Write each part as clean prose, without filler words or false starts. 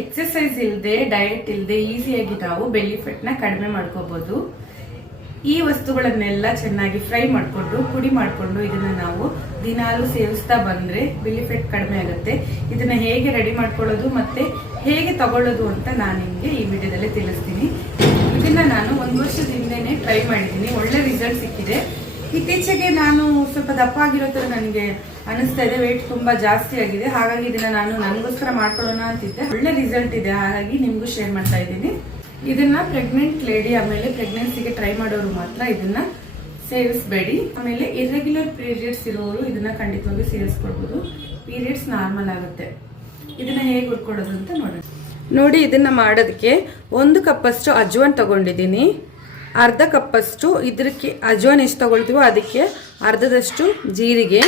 Exercise ಇಲ್ಲದೆ diet ಇಲ್ಲದೆ ಈಸಿಯಾಗಿ ನಾವು ಬೆಲ್ಲಿ ಫೆಟ್ನ ಕಡಿಮೆ ಮಾಡ್ಕೋಬಹುದು. ಈ ವಸ್ತುಗಳನ್ನೆಲ್ಲ ಚೆನ್ನಾಗಿ ಫ್ರೈ ಮಾಡಿಕೊಂಡು ಪುಡಿ ಮಾಡಿಕೊಂಡು ಇದನ್ನ ನಾವು ದಿನಾಲು ಸೇವಿಸ್ತಾ ಬಂದ್ರೆ ಬೆಲ್ಲಿ ಫೆಟ್ ಕಡಿಮೆ ಆಗುತ್ತೆ. ಇದನ್ನ ಹೇಗೆ ರೆಡಿ ಮಾಡ್ಕೊಳ್ಳೋದು ಮತ್ತೆ ಹೇಗೆ ತಗೊಳ್ಳೋದು ಅಂತ ನಾನು ನಿಮಗೆ ಈ ವಿಡಿಯೋದಲ್ಲಿ ತಿಳಿಸ್ತೀನಿ. ಇದನ್ನ ನಾನು 1 ವರ್ಷದ ಹಿಂದೆನೆ ಟ್ರೈ ಮಾಡಿದ್ದೀನಿ, ಒಳ್ಳೆ ರಿಸಲ್ಟ್ ಸಿಕ್ಕಿದೆ. ಇತ್ತೀಚೆಗೆ ನಾನು ಸ್ವಲ್ಪ ದಪ್ಪ ಆಗಿರೋ ತರ ನನಗೆ ಅನಿಸ್ತಾ ಇದೆ, ವೇಟ್ ತುಂಬಾ ಜಾಸ್ತಿ ಆಗಿದೆ. ಹಾಗಾಗಿ ಇದನ್ನ ನಾನು ನನಗೋಸ್ಕರ ಮಾಡ್ಕೊಳ್ಳೋಣ ಅಂತಿದ್ದೆ, ಒಳ್ಳೆ ರಿಸಲ್ಟ್ ಇದೆ. ಹಾಗಾಗಿ ನಿಮ್ಗೂ ಶೇರ್ ಮಾಡ್ತಾ ಇದ್ದೀನಿ. ಇದನ್ನ ಪ್ರೆಗ್ನೆಂಟ್ ಲೇಡಿ ಆಮೇಲೆ ಪ್ರೆಗ್ನೆನ್ಸಿಗೆ ಟ್ರೈ ಮಾಡೋರು ಮಾತ್ರ ಇದನ್ನ ಸೇವಿಸಬೇಡಿ. ಆಮೇಲೆ ಇರ್ರೆಗ್ಯುಲರ್ ಪೀರಿಯಡ್ಸ್ ಇರೋರು ಇದನ್ನ ಖಂಡಿತವಾಗಿ ಸೇವಿಸ್ಕೊಳ್ಬಹುದು. ಪೀರಿಯಡ್ಸ್ ನಾರ್ಮಲ್ ಆಗುತ್ತೆ. ಇದನ್ನ ಹೇಗೆ ಹುರ್ಕೊಳ್ಳೋದು ಅಂತ ನೋಡೋಣ. ನೋಡಿ, ಇದನ್ನ ಮಾಡೋದಕ್ಕೆ 1 ಕಪ್ಪಷ್ಟು ಅಜ್ವಾನ್ ತಗೊಂಡಿದ್ದೀನಿ. ಅರ್ಧ ಕಪ್ಪಷ್ಟು ಇದಕ್ಕೆ ಅಜ್ವಾನ್ ಎಷ್ಟು ತಗೊಳ್ತೀವೋ ಅದಕ್ಕೆ ಅರ್ಧದಷ್ಟು ಜೀರಿಗೆ,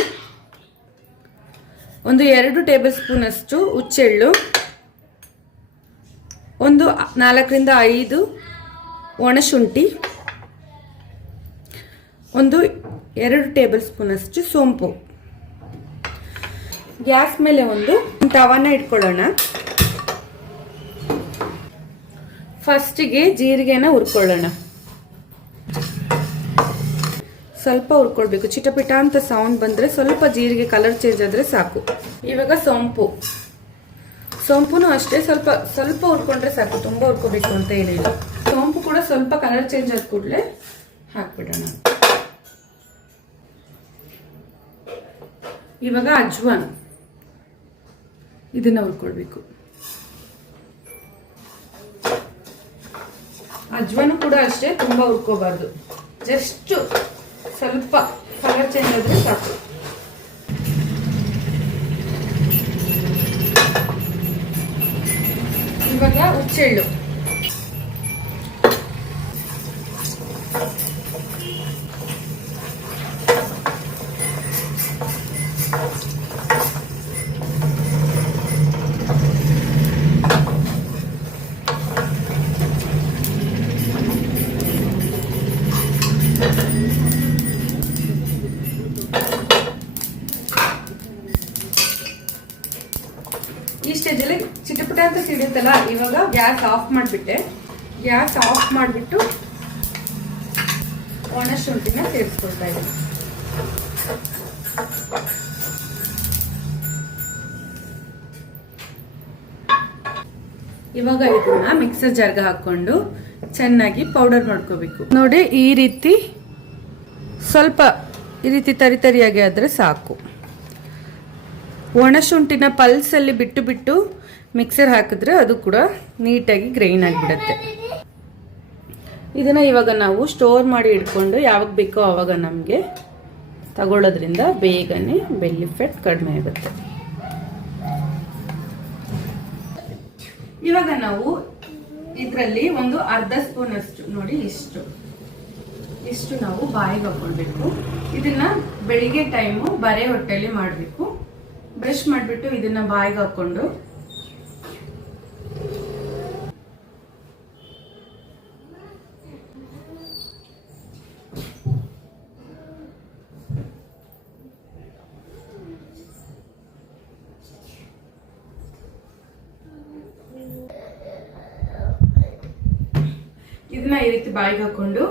2 ಟೇಬಲ್ ಸ್ಪೂನ್ ಅಷ್ಟು ಹುಚ್ಚೆಳ್ಳು, 4 ರಿಂದ 5 ಒಣಶುಂಠಿ, 2 ಟೇಬಲ್ ಸ್ಪೂನ್ ಅಷ್ಟು ಸೋಂಪು. ಗ್ಯಾಸ್ ಮೇಲೆ ಒಂದು ತವಾನ ಇಟ್ಕೊಳ್ಳೋಣ. ಫಸ್ಟಿಗೆ ಜೀರಿಗೆನ ಹುರ್ಕೊಳ್ಳೋಣ. ಸ್ವಲ್ಪ ಹುರ್ಕೊಳ್ಬೇಕು, ಚಿಟಪಿಟ ಅಂತ ಸೌಂಡ್ ಬಂದ್ರೆ ಸ್ವಲ್ಪ ಜೀರಿಗೆ ಕಲರ್ ಚೇಂಜ್ ಆದ್ರೆ ಸಾಕು. ಇವಾಗ ಸೋಂಪುನು ಅಷ್ಟೇ ಸ್ವಲ್ಪ ಹುರ್ಕೊಂಡ್ರೆ ಸಾಕು, ತುಂಬಾ ಹುರ್ಕೋಬೇಕು ಅಂತ ಏನಿಲ್ಲ. ಸೋಂಪು ಕೂಡ ಸ್ವಲ್ಪ ಕಲರ್ ಚೇಂಜ್ ಆದ ಕೂಡಲೇ ಹಾಕ್ಬಿಡೋಣ. ಇವಾಗ ಅಜ್ವಾನ್ ಇದನ್ನ ಹುರ್ಕೊಳ್ಬೇಕು. ಅಜ್ವಾನು ಕೂಡ ಅಷ್ಟೇ ತುಂಬಾ ಹುರ್ಕೋಬಾರ್ದು, ಜಸ್ಟ್ ಸ್ವಲ್ಪ ಕಲರ್ ಚೇಂಜ್ ಆದ್ರೆ ಸಾಕು. ಇವಾಗ ಹುಚ್ಚೆಳ್ಳು, ಈ ಸ್ಟೇಜಲ್ಲಿ ಚಿಟಪಟ ಅಂತ ಸಿಡುತ್ತಲ್ಲ. ಇವಾಗ ಗ್ಯಾಸ್ ಆಫ್ ಮಾಡಿಬಿಟ್ಟು ಒಣಶುಂಠಿನ ಸೇರಿಸ್ಕೊಳ್ತಾ ಇದ್ದೀನಿ. ಇವಾಗ ಇದನ್ನ ಮಿಕ್ಸರ್ ಜಾರ್ಗೆ ಹಾಕೊಂಡು ಚೆನ್ನಾಗಿ ಪೌಡರ್ ಮಾಡ್ಕೋಬೇಕು. ನೋಡಿ, ಈ ರೀತಿ ತರಿಯಾಗಿ ಆದ್ರೆ ಸಾಕು. ಒಣಶುಂಠಿನ ಪಲ್ಸಲ್ಲಿ ಬಿಟ್ಟು ಮಿಕ್ಸರ್ ಹಾಕಿದ್ರೆ ಅದು ಕೂಡ ನೀಟಾಗಿ ಗ್ರೈಂಡ್ ಆಗಿಬಿಡುತ್ತೆ. ಇದನ್ನ ಇವಾಗ ನಾವು ಸ್ಟೋರ್ ಮಾಡಿ ಇಟ್ಕೊಂಡು ಯಾವಾಗ ಬೇಕೋ ಆವಾಗ ನಮಗೆ ತಗೊಳ್ಳೋದ್ರಿಂದ ಬೇಗನೆ ಬೆಲ್ಲಿ ಫೆಟ್ ಕಡಿಮೆ ಆಗುತ್ತೆ. ಇವಾಗ ನಾವು ಇದರಲ್ಲಿ ಅರ್ಧ ಸ್ಪೂನ್ ಅಷ್ಟು, ನೋಡಿ ಇಷ್ಟು ನಾವು ಬಾಯಿಗೆ ಹಾಕೊಳ್ಬೇಕು. ಇದನ್ನ ಬೆಳಿಗ್ಗೆ ಟೈಮು ಬರೆ ಹೊಟ್ಟೆಯಲ್ಲಿ ಮಾಡಬೇಕು. ಬ್ರಷ್ ಮಾಡಿಬಿಟ್ಟು ಇದನ್ನ ಬಾಯಿಗೆ ಹಾಕೊಂಡು ಇದನ್ನ ಈ ರೀತಿ ಬಾಯಿಗೆ ಹಾಕೊಂಡು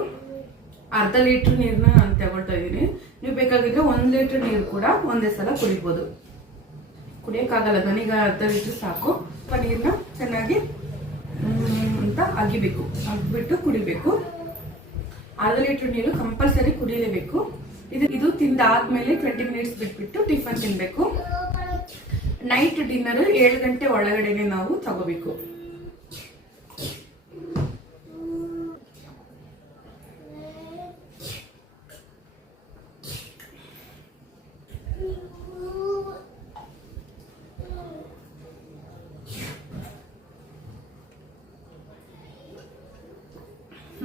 ಅರ್ಧ ಲೀಟರ್ ನೀರನ್ನ ನಾನು ತಗೊಳ್ತಾ ಇದ್ದೀನಿ. ನೀವು ಬೇಕಾಗಿದ್ರೆ 1 ಲೀಟರ್ ನೀರು ಕೂಡ ಒಂದೇ ಸಲ ಕುಡಿಬಹುದು. ಕುಡಿಯಕ್ಕಾಗಲ್ಲ, ನನಗೆ ಅರ್ಧ ಲೀಟರ್ ಸಾಕು. ನೀರನ್ನ ಚೆನ್ನಾಗಿ ಅಂತ ಅಗಿಬಿಟ್ಟು ಕುಡಿಬೇಕು. ಅರ್ಧ ಲೀಟರ್ ನೀರು ಕಂಪಲ್ಸರಿ ಕುಡಿಯಲೇಬೇಕು. ಇದು ತಿಂದಾದ್ಮೇಲೆ 20 ಮಿನಿಟ್ಸ್ ಬಿಟ್ಬಿಟ್ಟು ಟಿಫನ್ ತಿನ್ಬೇಕು. ನೈಟ್ ಡಿನ್ನರ್ 7 ಗಂಟೆ ಒಳಗಡೆನೆ ನಾವು ತಗೋಬೇಕು.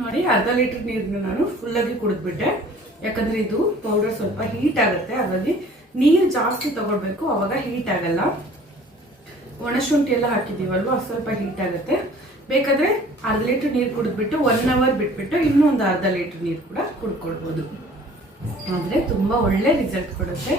ನೋಡಿ, ಅರ್ಧ ಲೀಟರ್ ನೀರನ್ನ ನಾನು ಫುಲ್ ಆಗಿ ಕುಡಿದ್ಬಿಟ್ಟೆ. ಯಾಕಂದ್ರೆ ಇದು ಪೌಡರ್ ಸ್ವಲ್ಪ ಹೀಟ್ ಆಗುತ್ತೆ, ಹಾಗಾಗಿ ನೀರು ಜಾಸ್ತಿ ತಗೊಳ್ಬೇಕು, ಅವಾಗ ಹೀಟ್ ಆಗಲ್ಲ. ಒಣಶುಂಠಿ ಎಲ್ಲ ಹಾಕಿದೀವಲ್ವಾ, ಸ್ವಲ್ಪ ಹೀಟ್ ಆಗುತ್ತೆ. ಬೇಕಾದ್ರೆ ಅರ್ಧ ಲೀಟರ್ ನೀರು ಕುಡಿದ್ಬಿಟ್ಟು 1 ಅವರ್ ಬಿಟ್ಬಿಟ್ಟು ಇನ್ನೊಂದು ಅರ್ಧ ಲೀಟರ್ ನೀರು ಕೂಡ ಕುಡ್ಕೊಳ್ಬಹುದು. ಆದ್ರೆ ತುಂಬಾ ಒಳ್ಳೆ ರಿಸಲ್ಟ್ ಕೊಡುತ್ತೆ.